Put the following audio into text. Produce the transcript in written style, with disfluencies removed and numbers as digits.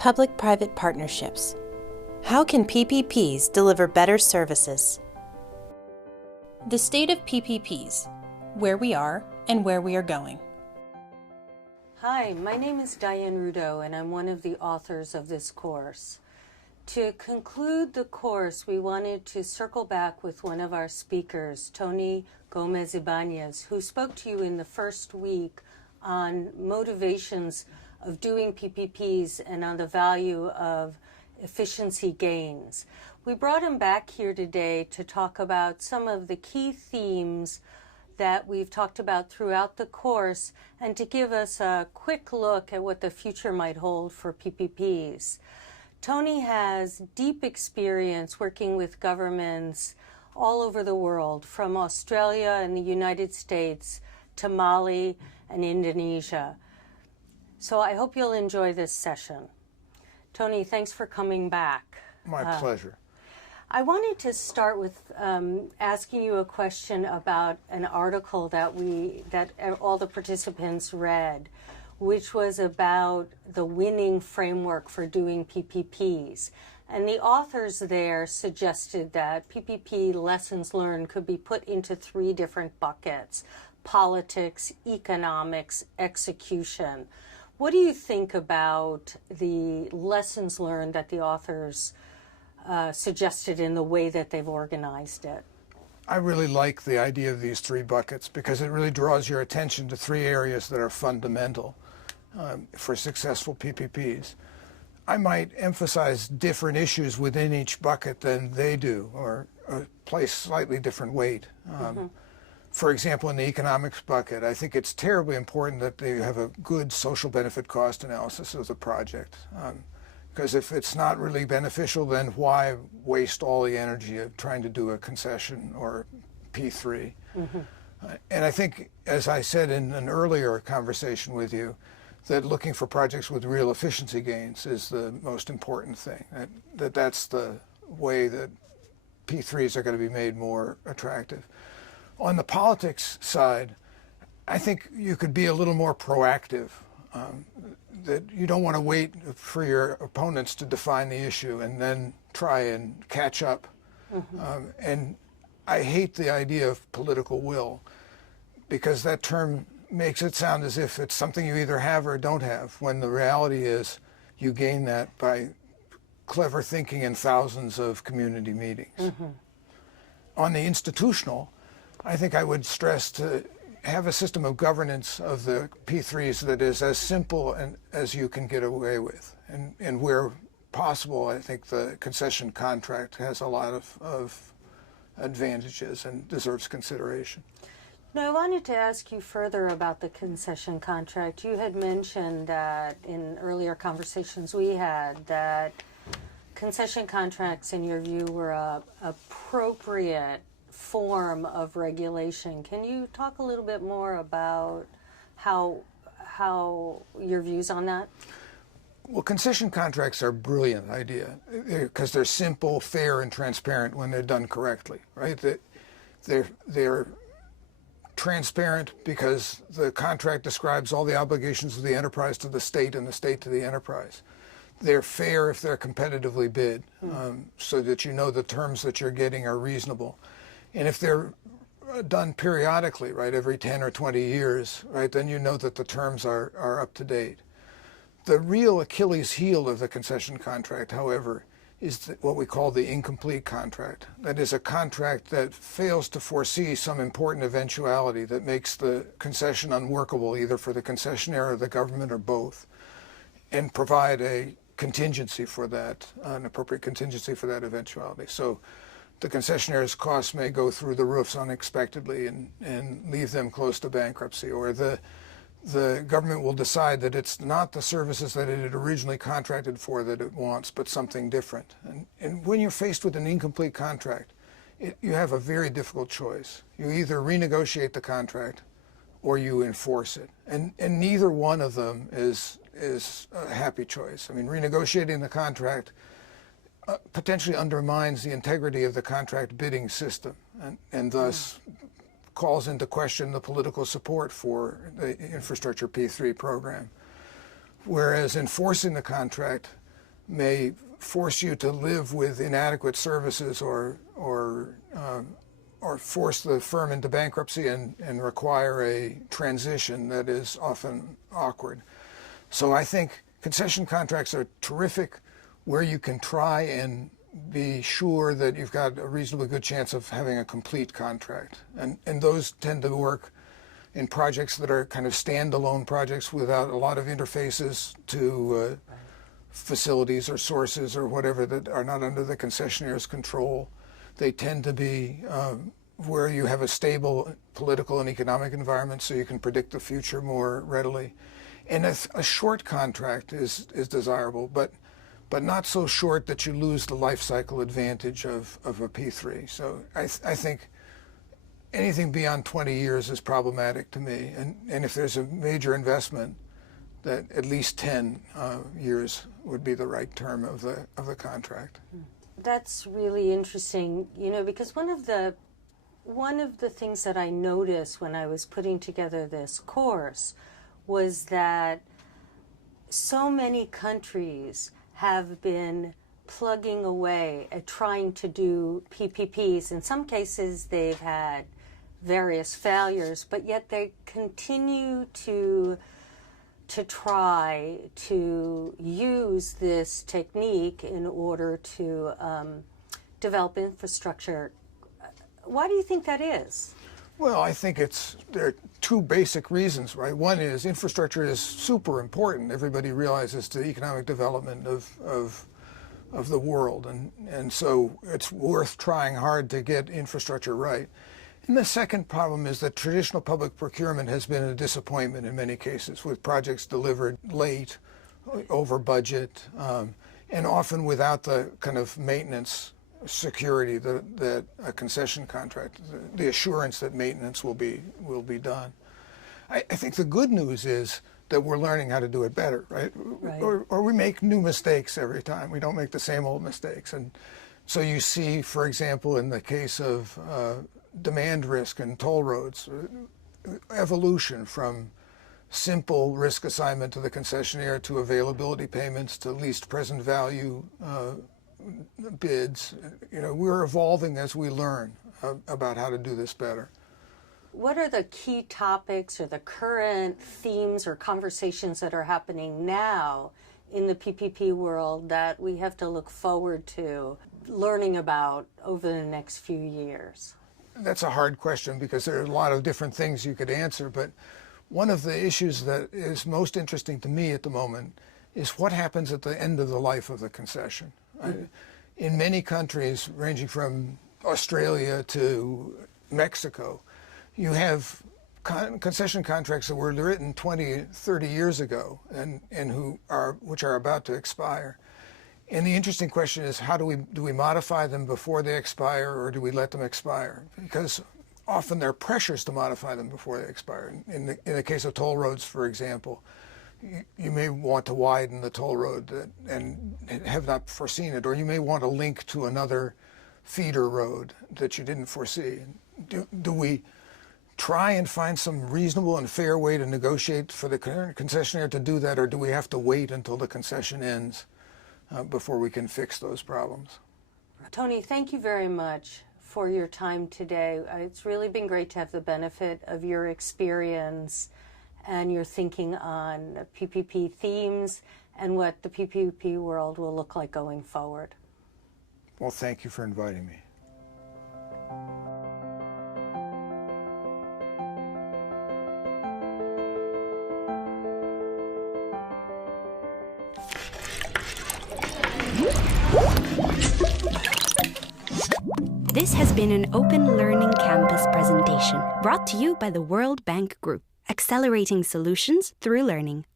Public-private partnerships. How can PPPs deliver better services? The state of PPPs, where we are and where we are going. Hi, my name is Diane Rudo, and I'm one of the authors of this course. To conclude the course, we wanted to circle back with one of our speakers, Tony Gomez-Ibanez, who spoke to you in the first week on motivations of doing PPPs and on the value of efficiency gains. We brought him back here today to talk about some of the key themes that we've talked about throughout the course and to give us a quick look at what the future might hold for PPPs. Tony has deep experience working with governments all over the world, from Australia and the United States to Mali and Indonesia. So I hope you'll enjoy this session. Tony, thanks for coming back. My pleasure. I wanted to start with asking you a question about an article that all the participants read, which was about the winning framework for doing PPPs. And the authors there suggested that PPP lessons learned could be put into 3 different buckets: politics, economics, execution. What do you think about the lessons learned that the authors suggested in the way that they've organized it? I really like the idea of these 3 buckets because it really draws your attention to 3 areas that are fundamental for successful PPPs. I might emphasize different issues within each bucket than they do, or place slightly different weight. For example, in the economics bucket, I think it's terribly important that they have a good social benefit cost analysis of the project. Because if it's not really beneficial, then why waste all the energy of trying to do a concession or P3? And I think, as I said in an earlier conversation with you, that looking for projects with real efficiency gains is the most important thing. That's the way that P3s are going to be made more attractive. On the politics side, I think you could be a little more proactive. That you don't want to wait for your opponents to define the issue and then try and catch up. And I hate the idea of political will, because that term makes it sound as if it's something you either have or don't have, when the reality is you gain that by clever thinking in thousands of community meetings. On the institutional, I think I would stress to have a system of governance of the P3s that is as simple as you can get away with. And where possible, I think the concession contract has a lot of advantages and deserves consideration. Now, I wanted to ask you further about the concession contract. You had mentioned that in earlier conversations we had that concession contracts, in your view, were a appropriate form of regulation. Can you talk a little bit more about how your views on that? Well, concession contracts are a brilliant idea because they're simple, fair, and transparent when they're done correctly, right? They're transparent because the contract describes all the obligations of the enterprise to the state and the state to the enterprise. They're fair if they're competitively bid, so that you know the terms that you're getting are reasonable. And if they're done periodically, right, every 10 or 20 years, right, then you know that the terms are up to date. The real Achilles heel of the concession contract, however, is what we call the incomplete contract. That is a contract that fails to foresee some important eventuality that makes the concession unworkable, either for the concessionaire or the government or both, and provide a contingency for that, an appropriate contingency for that eventuality. So the concessionaire's costs may go through the roofs unexpectedly and leave them close to bankruptcy, or the government will decide that it's not the services that it had originally contracted for that it wants, but something different. And when you're faced with an incomplete contract, you have a very difficult choice. You either renegotiate the contract or you enforce it. And neither one of them is a happy choice. I mean, renegotiating the contract potentially undermines the integrity of the contract bidding system and thus calls into question the political support for the infrastructure P3 program. Whereas enforcing the contract may force you to live with inadequate services or force the firm into bankruptcy and require a transition that is often awkward. So I think concession contracts are terrific where you can try and be sure that you've got a reasonably good chance of having a complete contract. And those tend to work in projects that are kind of standalone projects without a lot of interfaces to facilities or sources or whatever that are not under the concessionaire's control. They tend to be where you have a stable political and economic environment so you can predict the future more readily. And a short contract is desirable, but not so short that you lose the life cycle advantage of a P3. So I think anything beyond 20 years is problematic to me. And if there's a major investment, that at least 10 years would be the right term of the contract. That's really interesting, because one of the things that I noticed when I was putting together this course was that so many countries have been plugging away at trying to do PPPs. In some cases, they've had various failures, but yet they continue to try to use this technique in order to develop infrastructure. Why do you think that is? Well, I think there are two basic reasons, right? One is infrastructure is super important. Everybody realizes the economic development of the world, and so it's worth trying hard to get infrastructure right. And the second problem is that traditional public procurement has been a disappointment in many cases, with projects delivered late, over budget, and often without the kind of maintenance security that a concession contract, the assurance that maintenance will be done. I think the good news is that we're learning how to do it better, right? Or we make new mistakes every time. We don't make the same old mistakes. And so you see, for example, in the case of demand risk and toll roads, evolution from simple risk assignment to the concessionaire to availability payments to least present value bids. We're evolving as we learn about how to do this better. What are the key topics or the current themes or conversations that are happening now in the PPP world that we have to look forward to learning about over the next few years? That's a hard question because there are a lot of different things you could answer, but one of the issues that is most interesting to me at the moment is what happens at the end of the life of the concession. In many countries, ranging from Australia to Mexico, you have concession contracts that were written 20, 30 years ago and which are about to expire. And the interesting question is, how do we modify them before they expire, or do we let them expire? Because often there are pressures to modify them before they expire. In the case of toll roads, for example, you may want to widen the toll road and have not foreseen it, or you may want to link to another feeder road that you didn't foresee. Do we try and find some reasonable and fair way to negotiate for the concessionaire to do that, or do we have to wait until the concession ends before we can fix those problems? Tony, thank you very much for your time today. It's really been great to have the benefit of your experience and your thinking on PPP themes and what the PPP world will look like going forward. Well, thank you for inviting me. This has been an Open Learning Campus presentation brought to you by the World Bank Group, accelerating solutions through learning.